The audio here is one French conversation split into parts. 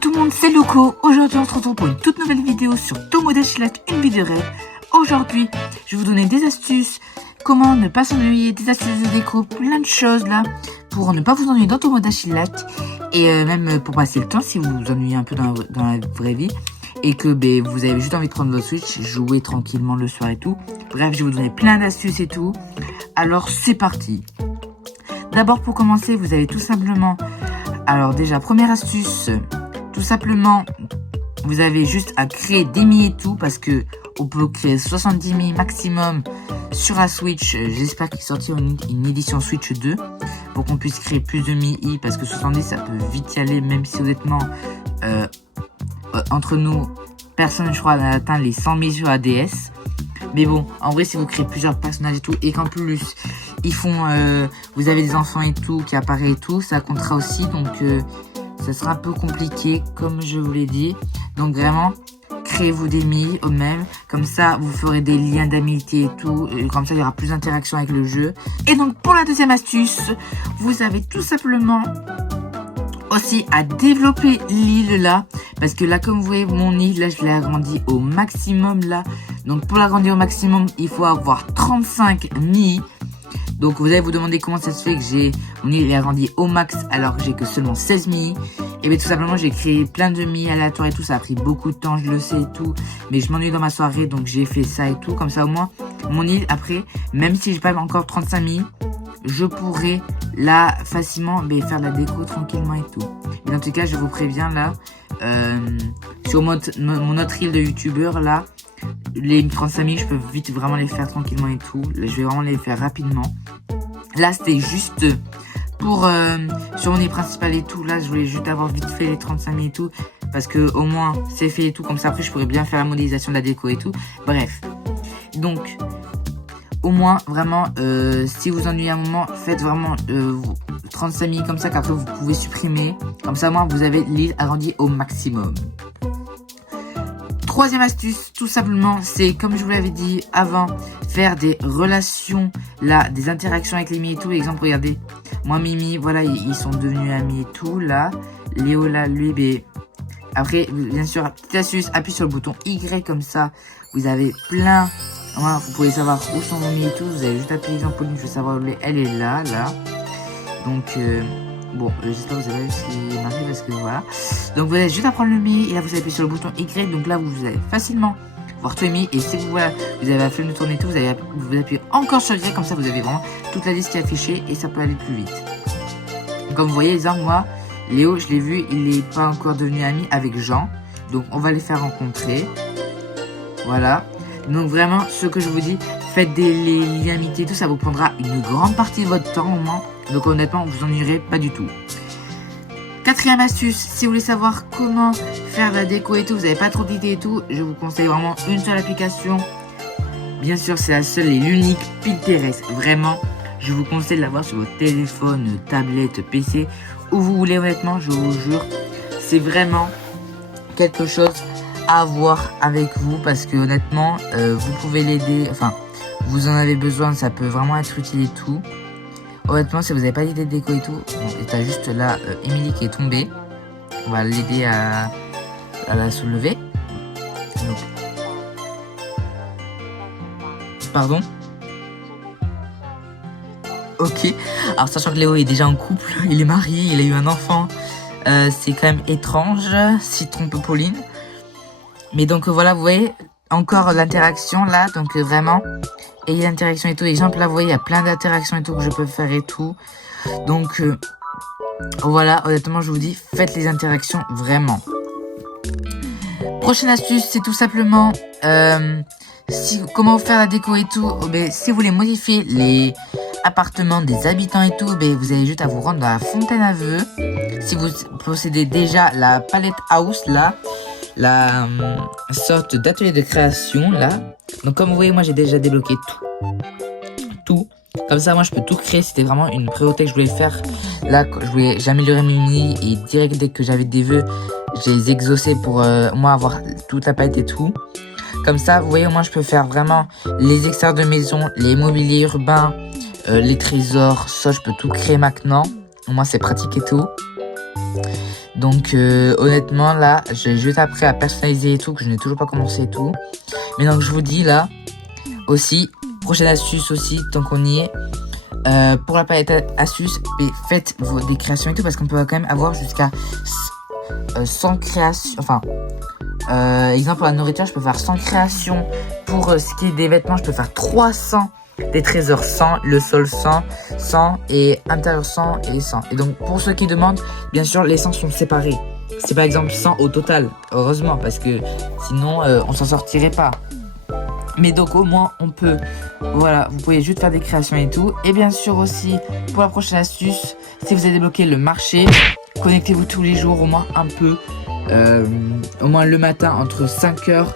Tout le monde, c'est Loco. Aujourd'hui, on se retrouve pour une toute nouvelle vidéo sur Tomodachi-like, une vidéo rêve. Aujourd'hui, je vais vous donner des astuces, comment ne pas s'ennuyer, des astuces de déco, plein de choses là, pour ne pas vous ennuyer dans Tomodachi-like, et même pour passer le temps si vous vous ennuyez un peu dans la vraie vie, et que vous avez juste envie de prendre votre Switch, jouer tranquillement le soir et tout. Bref, je vais vous donner plein d'astuces et tout. Alors, c'est parti. D'abord, pour commencer, vous avez tout simplement... Alors déjà, première astuce... Tout simplement, vous avez juste à créer des mi et tout, parce que on peut créer 70 mi maximum sur la Switch. J'espère qu'il sortira une édition Switch 2 pour qu'on puisse créer plus de mi, parce que 70 ça peut vite y aller, même si honnêtement, entre nous, personne je crois n'a atteint les 100 mi sur la DS. Mais bon, en vrai, si vous créez plusieurs personnages et tout, et qu'en plus, ils font, vous avez des enfants et tout qui apparaissent et tout, ça comptera aussi, donc... ça sera un peu compliqué, comme je vous l'ai dit. Donc vraiment, créez-vous des mi au même. Comme ça, vous ferez des liens d'amitié et tout. Et comme ça, il y aura plus d'interaction avec le jeu. Et donc, pour la deuxième astuce, vous avez tout simplement aussi à développer l'île là. Parce que là, comme vous voyez, mon île, là, je l'ai agrandi au maximum là. Donc, pour l'agrandir au maximum, il faut avoir 35 mi. Donc vous allez vous demander comment ça se fait que j'ai mon île est agrandi au max alors que j'ai que seulement 16 mi. Et bien tout simplement j'ai créé plein de mi aléatoires et tout. Ça a pris beaucoup de temps, je le sais et tout. Mais je m'ennuie dans ma soirée donc j'ai fait ça et tout. Comme ça au moins mon île après, même si j'ai pas encore 35 mi, je pourrais là facilement faire la déco tranquillement et tout. Mais en tout cas je vous préviens là, sur mon autre île de youtubeur là, les 35 000, je peux vite vraiment les faire tranquillement et tout. Je vais vraiment les faire rapidement. Là, c'était juste pour sur mon île principale et tout. Là, je voulais juste avoir vite fait les 35 000 et tout. Parce que au moins, c'est fait et tout. Comme ça, après, je pourrais bien faire la modélisation de la déco et tout. Bref. Donc, au moins, vraiment, si vous ennuyez un moment, faites vraiment 35 000 comme ça qu'après, vous pouvez supprimer. Comme ça, moi, vous avez l'île agrandie au maximum. Troisième astuce, tout simplement, c'est comme je vous l'avais dit avant, faire des relations, là, des interactions avec les mi et tout. Exemple, regardez, moi, Mimi, voilà, ils sont devenus amis et tout, là. Léo, là, lui, après, bien sûr, petite astuce, appuyez sur le bouton Y comme ça. Vous avez plein, voilà, vous pouvez savoir où sont vos mi et tout. Vous avez juste appuyé, exemple, Pauline, je veux savoir où elle est là. Donc, bon, j'espère que vous avez vu ce qui est marqué parce que voilà. Donc vous avez juste à prendre le mi et là vous appuyez sur le bouton Y. Donc là vous allez facilement voir tous les mi. Et si vous avez la flemme de tourner tout, vous appuyez encore sur Y. Comme ça vous avez vraiment toute la liste qui est affichée et ça peut aller plus vite. Comme vous voyez, exemple, moi, Léo, je l'ai vu, il n'est pas encore devenu ami avec Jean. Donc on va les faire rencontrer. Voilà. Donc vraiment, ce que je vous dis, faites les liens amitiés et tout, ça vous prendra une grande partie de votre temps au moins. Donc honnêtement, vous ennuierez pas du tout. Quatrième astuce, si vous voulez savoir comment faire la déco et tout, vous n'avez pas trop d'idées et tout, je vous conseille vraiment une seule application. Bien sûr, c'est la seule et l'unique Pinterest. Vraiment, je vous conseille de l'avoir sur votre téléphone, tablette, PC, où vous voulez honnêtement, je vous jure. C'est vraiment quelque chose à avoir avec vous parce que honnêtement, vous pouvez l'aider, enfin, vous en avez besoin, ça peut vraiment être utile et tout. Honnêtement, si vous n'avez pas d'idée de déco et tout, et t'as juste là Émilie qui est tombée, on va l'aider à la soulever. Donc, pardon. Ok. Alors sachant que Léo est déjà en couple, il est marié, il a eu un enfant, c'est quand même étrange s'il trompe Pauline. Mais donc voilà, vous voyez encore l'interaction là, donc vraiment. Et l'interaction et tout, exemple là vous voyez il y a plein d'interactions et tout que je peux faire et tout. Donc voilà, honnêtement je vous dis, faites les interactions vraiment. Prochaine astuce, c'est tout simplement comment faire la déco et tout. Si vous voulez modifier les appartements des habitants et tout, vous avez juste à vous rendre dans la fontaine à vœux. Si vous possédez déjà la palette house là, la sorte d'atelier de création là. Donc comme vous voyez, moi j'ai déjà débloqué tout. Comme ça moi je peux tout créer. C'était vraiment une priorité que je voulais faire. Là j'ai amélioré mes mini et direct dès que j'avais des vœux, j'ai les exaucé pour moi avoir toute la palette et tout. Comme ça vous voyez, moi je peux faire vraiment les extérieurs de maison, les mobiliers urbains, les trésors. Ça je peux tout créer maintenant. Au moins c'est pratique et tout. Donc honnêtement là, j'ai juste appris à personnaliser et tout, que je n'ai toujours pas commencé et tout. Mais donc je vous dis là, aussi, prochaine astuce aussi, tant qu'on y est. Pour la palette astuce, faites des créations et tout, parce qu'on peut quand même avoir jusqu'à 100 créations. Enfin, exemple pour la nourriture, je peux faire 100 créations. Pour ce qui est des vêtements, je peux faire 300. Des trésors 100, le sol 100, 100 et intérieur 100 et 100. Et donc pour ceux qui demandent, bien sûr les 100 sont séparés. C'est par exemple 100 au total, heureusement, parce que sinon on s'en sortirait pas. Mais donc au moins on peut, voilà, vous pouvez juste faire des créations et tout. Et bien sûr aussi, pour la prochaine astuce, si vous avez débloqué le marché, connectez-vous tous les jours au moins un peu. Au moins le matin entre 5h,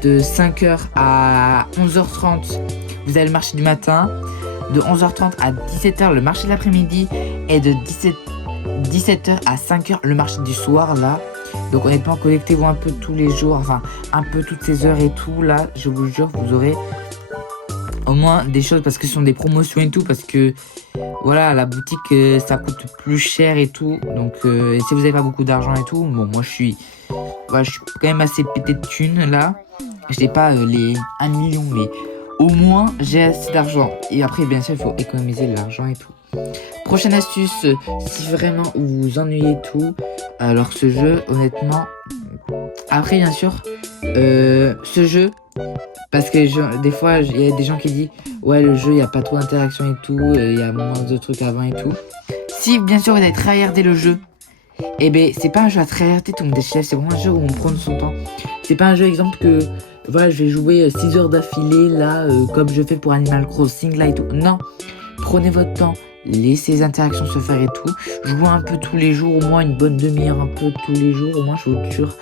de 5h à 11h30. Vous avez le marché du matin, de 11h30 à 17h le marché de l'après-midi et de 17h à 5h le marché du soir là. Donc honnêtement connectez-vous un peu tous les jours, enfin un peu toutes ces heures et tout là, je vous jure vous aurez au moins des choses parce que ce sont des promotions et tout, parce que voilà la boutique ça coûte plus cher et tout. Donc et si vous n'avez pas beaucoup d'argent et tout, bon moi je suis quand même assez pété de thunes là. Je n'ai pas les 1 million mais au moins j'ai assez d'argent. Et après bien sûr il faut économiser de l'argent et tout. Prochaine astuce, si vraiment vous vous ennuyez et tout, alors ce jeu honnêtement, après bien sûr ce jeu, parce que des fois il y a des gens qui disent ouais le jeu il n'y a pas trop d'interaction et tout, il y a moins de trucs avant et tout. Si bien sûr vous avez tryhardé le jeu, et ben c'est pas un jeu à tryharder tout des chefs, c'est vraiment un jeu où on prend son temps. C'est pas un jeu exemple que voilà je vais jouer 6 heures d'affilée là comme je fais pour Animal Crossing là et tout. Non, prenez votre temps, laissez les interactions se faire et tout. Jouez un peu tous les jours, au moins une bonne demi-heure, un peu tous les jours, au moins je vous jure.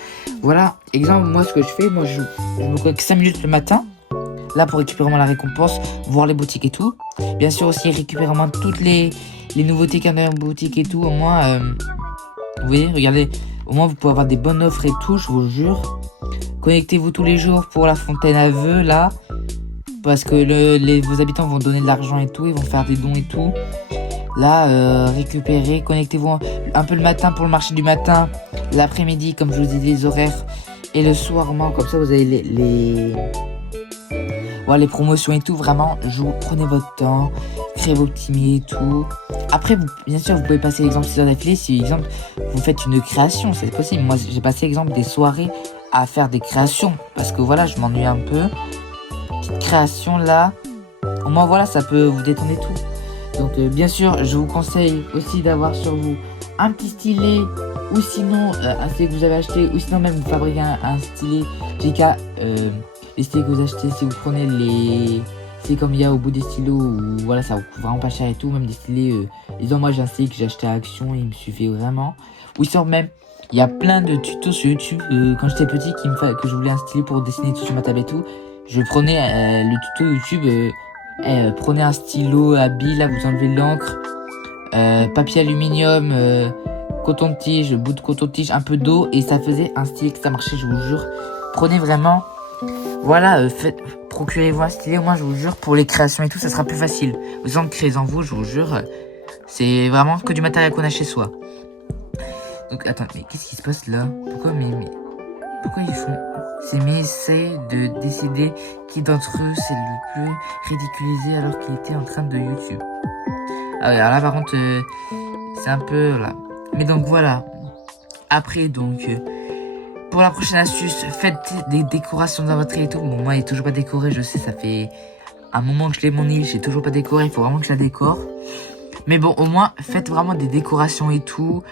Voilà, exemple moi ce que je fais, moi je me connecte 5 minutes le matin. Là pour récupérer la récompense, voir les boutiques et tout. Bien sûr aussi récupérer toutes les nouveautés qu'il y a dans la boutique et tout. Au moins, vous voyez, regardez, au moins vous pouvez avoir des bonnes offres et tout, je vous jure. Connectez-vous tous les jours pour la fontaine à vœux là. Parce que vos habitants vont donner de l'argent et tout, ils vont faire des dons et tout. Là, récupérez, connectez-vous un peu le matin pour le marché du matin. L'après-midi, comme je vous dis, les horaires. Et le soir, comme ça vous avez voilà, les promotions et tout. Vraiment, prenez votre temps, créez vos petits milliers et tout. Après, bien sûr, vous pouvez passer l'exemple 6 heures d'affilée. Si, exemple, vous faites une création, c'est possible. Moi, j'ai passé l'exemple des soirées à faire des créations. Parce que voilà, je m'ennuie un peu. Petite création là. Au moins, voilà, ça peut vous détendre et tout. Donc, bien sûr, je vous conseille aussi d'avoir sur vous un petit stylet. Ou sinon, un stylet que vous avez acheté. Ou sinon, même vous fabriquez un stylet. JK, les stylets que vous achetez, si vous prenez c'est comme il y a au bout des stylos, où voilà, ça vous coûte vraiment pas cher et tout. Même des stylets, disons moi j'ai un stylet que j'ai acheté à Action et il me suffit vraiment. Ou sinon même, il y a plein de tutos sur YouTube, quand j'étais petit, que je voulais un stylet pour dessiner tout sur ma table et tout. Je prenais le tuto YouTube, prenez un stylo à billes, là vous enlevez l'encre, papier aluminium, coton de tige, bout de coton de tige, un peu d'eau, et ça faisait un stylet que ça marchait, je vous jure. Prenez vraiment, voilà, procurez-vous un stylet, moi je vous jure, pour les créations et tout, ça sera plus facile. Vous en créez en vous, je vous jure, c'est vraiment que du matériel qu'on a chez soi. Donc attends, mais qu'est-ce qui se passe là? Pourquoi ils font... mais essaie de décider qui d'entre eux c'est le plus ridiculisé alors qu'il était en train de YouTube. Ah ouais, alors là par contre, c'est un peu là. Mais donc voilà. Après donc, pour la prochaine astuce, faites des décorations dans votre île et tout. Bon, moi il est toujours pas décoré, je sais, ça fait un moment que je l'ai mon île, j'ai toujours pas décoré, il faut vraiment que je la décore. Mais bon, au moins, faites vraiment des décorations et tout.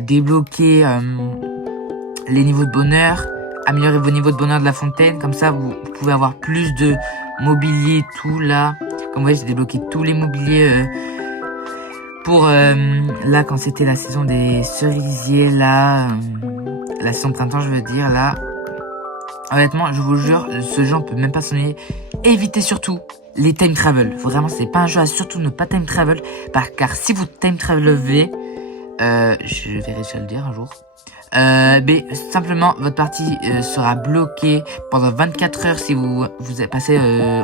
Débloquer les niveaux de bonheur, améliorer vos niveaux de bonheur de la fontaine, comme ça vous pouvez avoir plus de mobilier tout là. Comme vous voyez, j'ai débloqué tous les mobiliers pour là quand c'était la saison des cerisiers là, la saison de printemps je veux dire là. Honnêtement je vous jure, ce jeu on peut même pas s'ennuyer. Évitez surtout les time travel, vraiment c'est pas un jeu à surtout ne pas time travel, car si vous time travelez, je vais réussir à le dire un jour. Mais simplement votre partie sera bloquée pendant 24 heures si vous passez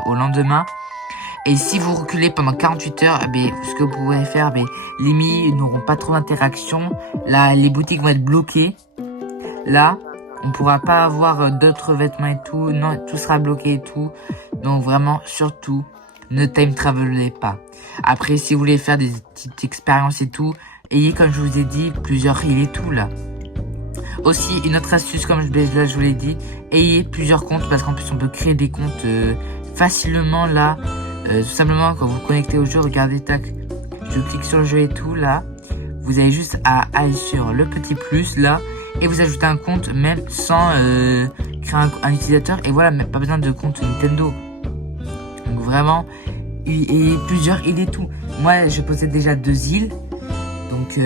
au lendemain. Et si vous reculez pendant 48 heures, eh bien, ce que vous pouvez faire, eh bien, les Mi n'auront pas trop d'interaction. Là, les boutiques vont être bloquées. Là, on pourra pas avoir d'autres vêtements et tout. Non, tout sera bloqué et tout. Donc vraiment, surtout, ne time travelez pas. Après, si vous voulez faire des petites expériences et tout, ayez, comme je vous ai dit, plusieurs îles et tout là. Aussi, une autre astuce, comme je vous l'ai dit, ayez plusieurs comptes parce qu'en plus on peut créer des comptes facilement là. Tout simplement, quand vous vous connectez au jeu, regardez, tac, je clique sur le jeu et tout là. Vous avez juste à aller sur le petit plus là et vous ajoutez un compte même sans créer un utilisateur. Et voilà, même pas besoin de compte Nintendo. Donc vraiment, et plusieurs îles et tout. Moi, je possède déjà 2 îles. Donc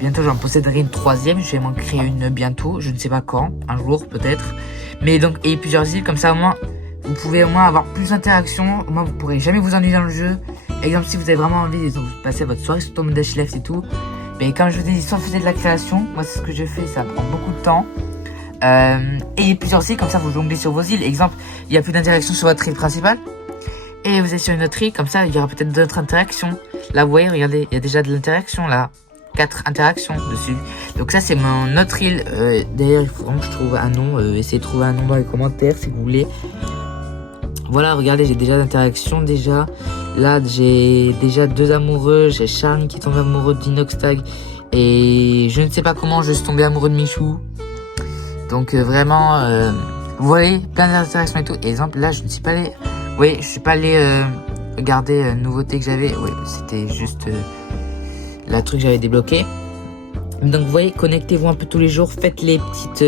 bientôt j'en posséderai une 3e. Je vais m'en créer une bientôt. Je ne sais pas quand, un jour peut-être. Mais donc, et plusieurs îles, comme ça au moins, vous pouvez au moins avoir plus d'interactions. Au moins, vous pourrez jamais vous ennuyer dans le jeu. Exemple, si vous avez vraiment envie de passer votre soirée sur Tom Dash Left et tout. Mais comme je vous ai dit, soit vous faites de la création. Moi, c'est ce que je fais. Ça prend beaucoup de temps. Et plusieurs îles, comme ça, vous jonglez sur vos îles. Exemple, il n'y a plus d'interaction sur votre île principale. Et vous êtes sur une autre île, comme ça, il y aura peut-être d'autres interactions. Là, vous voyez, regardez, il y a déjà de l'interaction, là. 4 interactions dessus. Donc ça, c'est mon autre île. D'ailleurs, il faut vraiment que je trouve un nom. Essayez de trouver un nom dans les commentaires, si vous voulez. Voilà, regardez, j'ai déjà d'interactions, déjà. Là, j'ai déjà 2 amoureux. J'ai Charlie qui tombe amoureux d'Inoxtag. Et je ne sais pas comment je suis tombé amoureux de Michou. Donc, vraiment, vous voyez, plein d'interactions et tout. Et exemple, là, je ne suis pas allé... Oui, je suis pas allé regarder nouveauté que j'avais. Oui, c'était juste la truc que j'avais débloqué. Donc vous voyez, connectez-vous un peu tous les jours. Faites les petites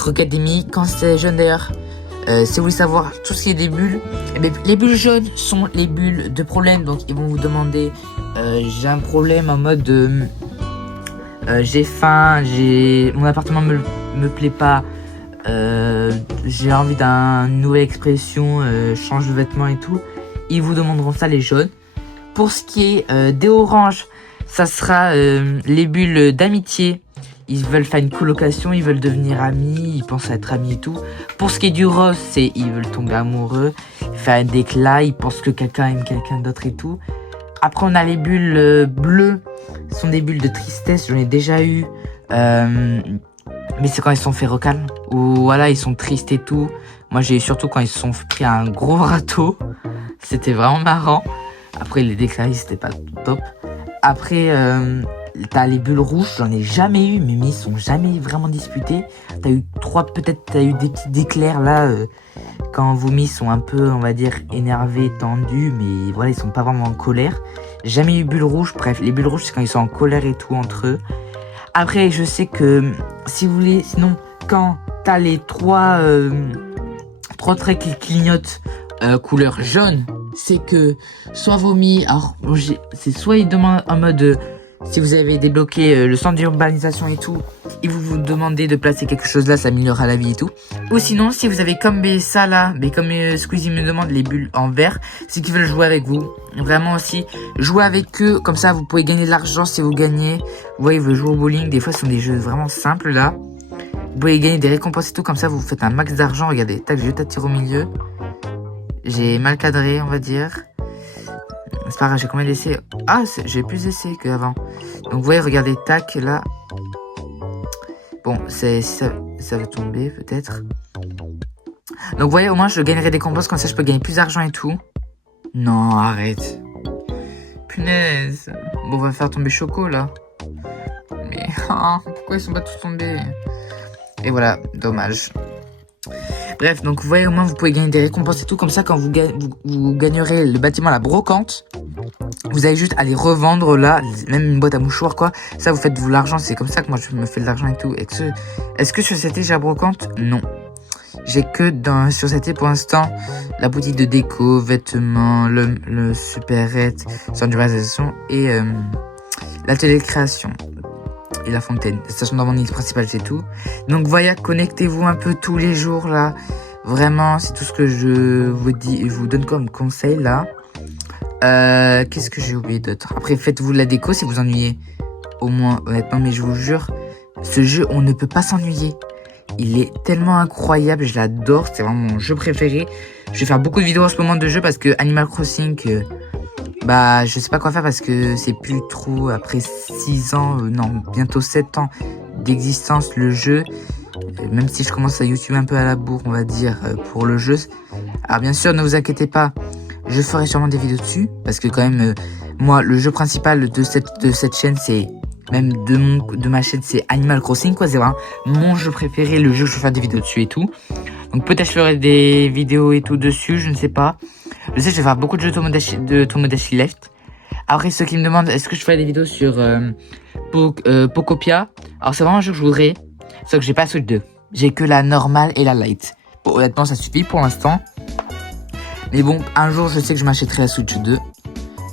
requêtes des Mi. Quand c'est jeune d'ailleurs, si vous voulez savoir tout ce qui est des bulles, eh bien, les bulles jaunes sont les bulles de problème. Donc ils vont vous demander j'ai un problème en mode j'ai faim, mon appartement me plaît pas. J'ai envie d'une nouvelle expression, change de vêtements et tout. Ils vous demanderont ça, les jaunes. Pour ce qui est des oranges, ça sera les bulles d'amitié. Ils veulent faire une colocation, ils veulent devenir amis, ils pensent être amis et tout. Pour ce qui est du rose, c'est ils veulent tomber amoureux, faire un déclat, ils pensent que quelqu'un aime quelqu'un d'autre et tout. Après, on a les bulles bleues, ce sont des bulles de tristesse, j'en ai déjà eu. Mais c'est quand ils se sont fait recal, ou voilà, ils sont tristes et tout. Moi, j'ai eu surtout quand ils se sont pris un gros râteau. C'était vraiment marrant. Après, les déclarés, c'était pas top. Après, t'as les bulles rouges, j'en ai jamais eu, mais ils sont jamais vraiment disputés. T'as eu 3, peut-être, t'as eu des petits éclairs là, quand vos mis sont un peu, on va dire, énervés, tendus, mais voilà, ils sont pas vraiment en colère. Jamais eu bulles rouges, bref, les bulles rouges, c'est quand ils sont en colère et tout entre eux. Après, je sais que, si vous voulez, sinon, quand t'as les 3 traits qui clignotent couleur jaune, c'est que soit vomi, alors c'est soit ils demandent en mode si vous avez débloqué le centre d'urbanisation et tout, ils vous demandez de placer quelque chose là, ça améliorera la vie et tout. Ou sinon, si vous avez comme ça là, mais comme Squeezie me demande les bulles en vert, c'est qu'ils veulent jouer avec vous. Vraiment aussi, jouer avec eux, comme ça vous pouvez gagner de l'argent si vous gagnez. Vous voyez, ils veulent jouer au bowling, des fois ce sont des jeux vraiment simples là. Vous pouvez gagner des récompenses et tout, comme ça vous faites un max d'argent. Regardez, tac, je t'attire au milieu. J'ai mal cadré, on va dire. C'est pas grave, j'ai combien d'essais? Ah, j'ai plus d'essais qu'avant. Donc vous voyez, regardez, tac, là. Bon, ça va tomber, peut-être. Donc vous voyez, au moins, je gagnerai des récompenses, comme ça je peux gagner plus d'argent et tout. Non, arrête. Punaise. Bon, on va faire tomber Choco, là. Mais, pourquoi ils sont pas tous tombés? Et voilà, dommage. Bref, donc vous voyez, au moins vous pouvez gagner des récompenses et tout. Comme ça, quand vous gagnerez le bâtiment La Brocante, vous allez juste aller revendre là, même une boîte à mouchoirs quoi. Ça, vous faites de l'argent, c'est comme ça que moi je me fais de l'argent et tout. Est-ce que sur cette île j'ai La Brocante? Non. J'ai que sur cette île pour l'instant la boutique de déco, vêtements, le supérette, centre d'urbanisation et l'atelier de création. Et la fontaine. La station dans mon île principale, c'est tout. Donc voilà, connectez-vous un peu tous les jours là. Vraiment, c'est tout ce que je vous dis et je vous donne comme conseil là. Qu'est-ce que j'ai oublié d'autre? Après, faites-vous de la déco si vous ennuyez. Au moins, honnêtement, mais je vous jure, ce jeu, on ne peut pas s'ennuyer. il est tellement incroyable, je l'adore, c'est vraiment mon jeu préféré. Je vais faire beaucoup de vidéos en ce moment de jeu parce que Animal Crossing, bah je sais pas quoi faire parce que c'est plus trop après 6 ans, non bientôt 7 ans d'existence le jeu. Même si je commence à YouTube un peu à la bourre on va dire pour le jeu. Alors bien sûr ne vous inquiétez pas, je ferai sûrement des vidéos dessus parce que quand même moi le jeu principal de cette chaîne c'est même de ma chaîne c'est Animal Crossing quoi, c'est vraiment mon jeu préféré, le jeu que je vais faire des vidéos dessus et tout. Donc peut-être je ferai des vidéos et tout dessus, je ne sais pas. Je sais que je vais faire beaucoup de jeux Tomodachi Left. Après ceux qui me demandent est-ce que je ferai des vidéos sur Pokopia. Alors c'est vraiment un jeu que je voudrais, sauf que j'ai pas Switch 2. J'ai que la normale et la light. Bon, honnêtement ça suffit pour l'instant. Mais bon, un jour je sais que je m'achèterai la Switch 2.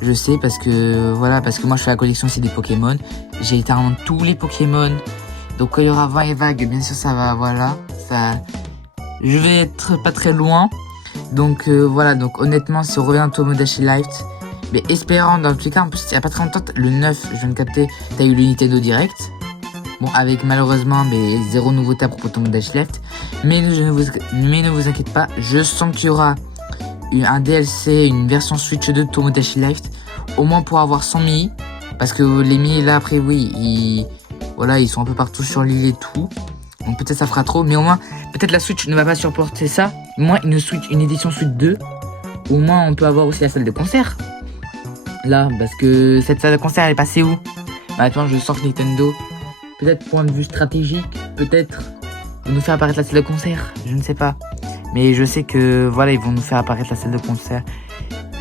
Je sais parce que voilà, parce que moi je fais la collection aussi des Pokémon. J'ai littéralement tous les Pokémon. Donc quand il y aura 20 et vagues, bien sûr ça va, voilà. Ça, je vais être pas très loin. Donc voilà, donc honnêtement si on revient à Tomodachi Life, mais espérant dans tous les cas, en plus il y a pas très longtemps, le 9, je viens de capter, t'as eu le Nintendo Direct. Bon avec malheureusement mais zéro nouveauté à propos de Tomodachi Left. Mais ne vous inquiétez pas, je sens qu'il y aura un DLC, une version Switch 2 de Tomodachi Life, au moins pour avoir 100 Mi, parce que les Mi là après oui, voilà, ils sont un peu partout sur l'île et tout, donc peut-être ça fera trop, mais au moins peut-être la Switch ne va pas supporter ça, au moins une édition Switch 2, au moins on peut avoir aussi la salle de concert, là, parce que cette salle de concert elle est passée où? Maintenant je sens que Nintendo, peut-être point de vue stratégique, peut-être nous faire apparaître la salle de concert, je ne sais pas. Mais je sais que voilà, ils vont nous faire apparaître la salle de concert.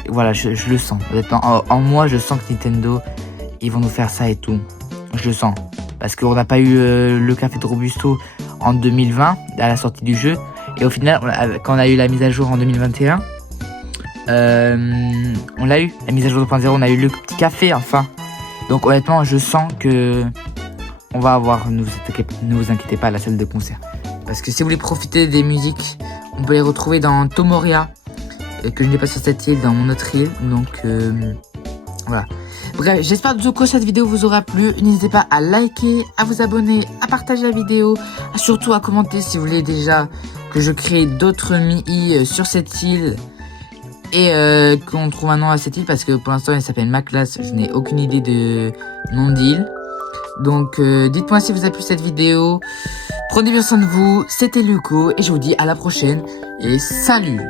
Et voilà, je le sens. En moi, je sens que Nintendo, ils vont nous faire ça et tout. Je le sens. Parce qu'on n'a pas eu le café de Robusto en 2020, à la sortie du jeu. Et au final, quand on a eu la mise à jour en 2021, on l'a eu. La mise à jour 2.0, on a eu le petit café, enfin. Donc honnêtement, je sens que on va avoir, ne vous inquiétez pas, la salle de concert. Parce que si vous voulez profiter des musiques, on peut les retrouver dans Tomoria, que je n'ai pas sur cette île, dans mon autre île. Donc voilà. Bref, j'espère que cette vidéo vous aura plu. N'hésitez pas à liker, à vous abonner, à partager la vidéo, surtout à commenter si vous voulez déjà que je crée d'autres Mi sur cette île. Et qu'on trouve un nom à cette île, parce que pour l'instant elle s'appelle Maclass, je n'ai aucune idée de nom d'île. Donc dites-moi si vous avez plu cette vidéo. Prenez bien soin de vous, c'était Luco et je vous dis à la prochaine et salut!